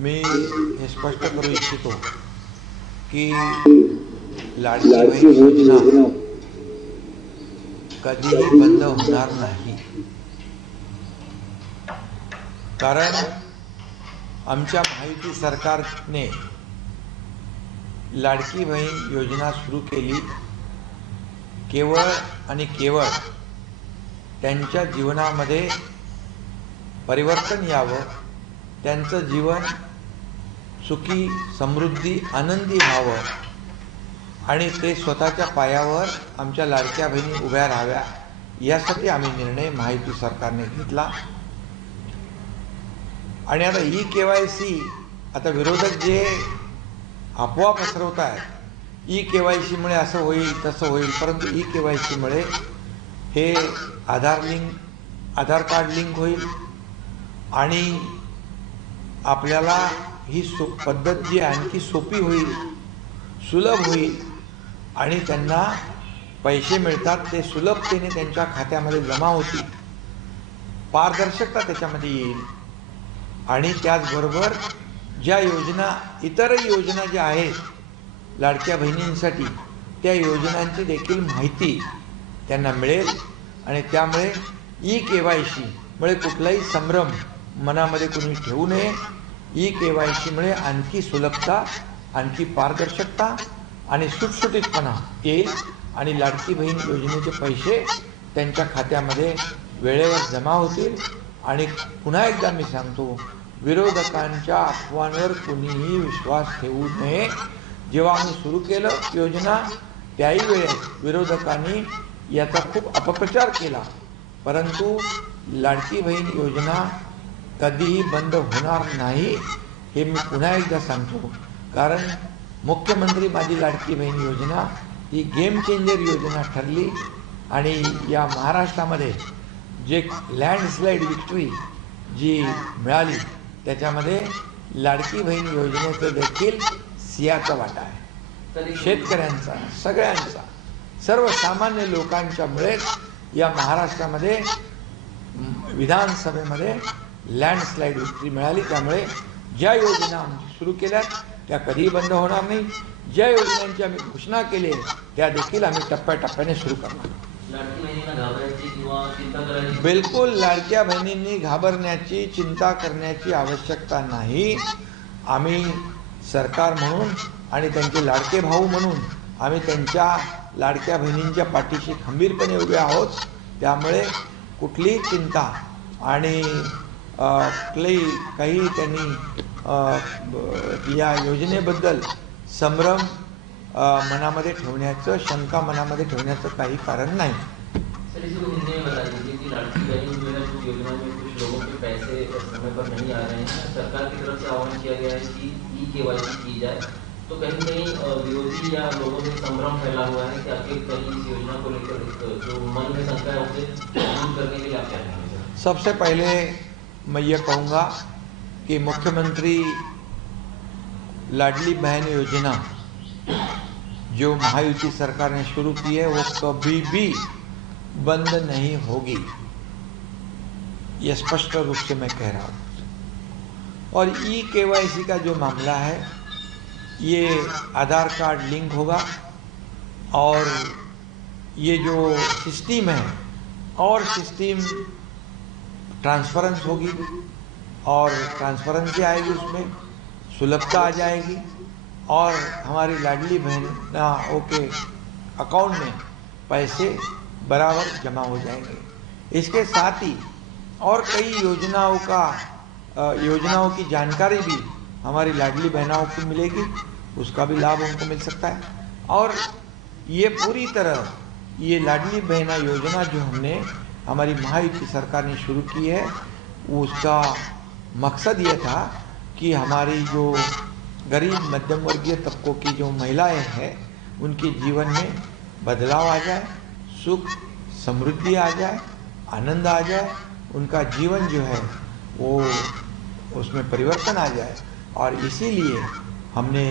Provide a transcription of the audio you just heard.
मी हे स्पष्ट करू इच्छितो की लाडकी बहीण योजना कधीही बंद होणार नाही। कारण आमच्या महायुती सरकारने लाडकी बहीण योजना सुरू केली केवळ आणि केवळ त्यांच्या जीवनामध्ये परिवर्तन यावं, त्यांचं जीवन सुखी समृद्धी आनंदी व्हावं आणि ते स्वतःच्या पायावर आमच्या लाडक्या बहिणी उभ्या राहाव्या यासाठी आम्ही निर्णय महायुती सरकारने घेतला। आणि आता ई-केवायसी आता विरोधक जे अफवा पसरवत आहेत ई-केवायसी मुळे असं होईल तसं होईल, परंतु ई-केवायसी मुळे हे आधार कार्ड लिंक होईल आणि आपल्याला ही पद्धत जी आणखी सोपी होईल, सुलभ होईल आणि त्यांना पैसे मिळतात ते सुलभतेने त्यांच्या खात्यामध्ये जमा होतील, पारदर्शकता त्याच्यामध्ये येईल आणि त्याचबरोबर ज्या योजना इतरही योजना ज्या आहेत लाडक्या बहिणींसाठी त्या योजनांची देखील माहिती त्यांना मिळेल आणि त्यामुळे ई-केवायसी मुळे कुठलाही संभ्रम मनामध्ये कोणी ठेवू नये। ई-केवायसी मुळे आणखी सुलभता, आणखी पारदर्शकता आणि सुटसुटीतपणा येईल आणि लाडकी बहीण योजनेचे पैसे त्यांच्या खात्यामध्ये वेळेवर जमा होतील। आणि पुन्हा एकदा मी सांगतो, विरोधकांच्या अफवांवर कुणीही विश्वास ठेवू नये। जेव्हा आम्ही सुरू केलं योजना त्याही वेळेस विरोधकांनी याचा खूप अपप्रचार केला, परंतु लाडकी बहीण योजना कधीही बंद होणार नाही हे मी पुन्हा एकदा सांगतो। कारण मुख्यमंत्री माझी लाडकी बहीण योजना ही गेम चेंजर योजना ठरली आणि या महाराष्ट्रामध्ये जे लँडस्लाइड विक्ट्री जी मिळाली त्याच्यामध्ये लाडकी बहीण योजनेचं देखील सिंहाचा वाटा आहे। शेतकऱ्यांचा, सगळ्यांचा, सर्वसामान्य लोकांच्या मुळेच या महाराष्ट्रामध्ये विधानसभेमध्ये लँडस्लाइड विक्ट्री मिळाली। त्यामुळे ज्या योजना आम्ही सुरू केल्यात त्या कधीही बंद होणार नाही। ज्या योजनांची आम्ही घोषणा केली आहे त्या देखील आम्ही टप्प्याटप्प्याने सुरू करणार। बिलकुल लाडक्या बहिणींनी घाबरण्याची, चिंता करण्याची आवश्यकता नाही। आम्ही सरकार म्हणून आणि त्यांचे लाडके भाऊ म्हणून आम्ही त्यांच्या लाडक्या बहिणींच्या पाठीशी खंबीरपणे उभे आहोत। त्यामुळे कुठलीही चिंता आणि काही त्यांनी या योजनेबद्दल संभ्रम मनामध्ये ठेवण्याचं, शंका मनामध्ये ठेवण्याचं काही कारण नाही। सर, इसी को हिंदी में बता दीजिए कि लाडकी बहन जो है उस योजना में कुछ लोगों के पैसे समय पर नहीं आ रहे हैं, सरकार की तरफ से आह्वान किया गया है कि ई-केवाईसी की जाए, तो कहीं न कहीं विरोधी या लोगों में संभ्रम फैला हुआ है कि आखिर कहीं इस योजना को लेकर जो मन में शंका है उसे दूर करने के लिए आप क्या कहेंगे? सबसे पहले मैं ये कहूँगा कि मुख्यमंत्री लाडली बहन योजना जो महायुति सरकार ने शुरू की है वो कभी भी बंद नहीं होगी, ये स्पष्ट रूप से मैं कह रहा हूँ। और ई-केवाईसी का जो मामला है ये आधार कार्ड लिंक होगा और ये जो सिस्टम है और सिस्टम ट्रांसपेरेंस होगी और ट्रांसपेरेंसी आएगी, उसमें सुलभता आ जाएगी और हमारी लाडली बहन के अकाउंट में पैसे बराबर जमा हो जाएंगे। इसके साथ ही और कई योजनाओं की जानकारी भी हमारी लाडली बहनों को मिलेगी, उसका भी लाभ उनको मिल सकता है। और ये पूरी तरह ये लाडली बहना योजना जो हमने हमारी महायुति सरकार ने शुरू की है उसका मकसद ये था कि हमारी जो गरीब मध्यम वर्गीय तबकों की जो महिलाएं हैं उनके जीवन में बदलाव आ जाए, सुख समृद्धि आ जाए, आनंद आ जाए, उनका जीवन जो है वो उसमें परिवर्तन आ जाए। और इसीलिए हमने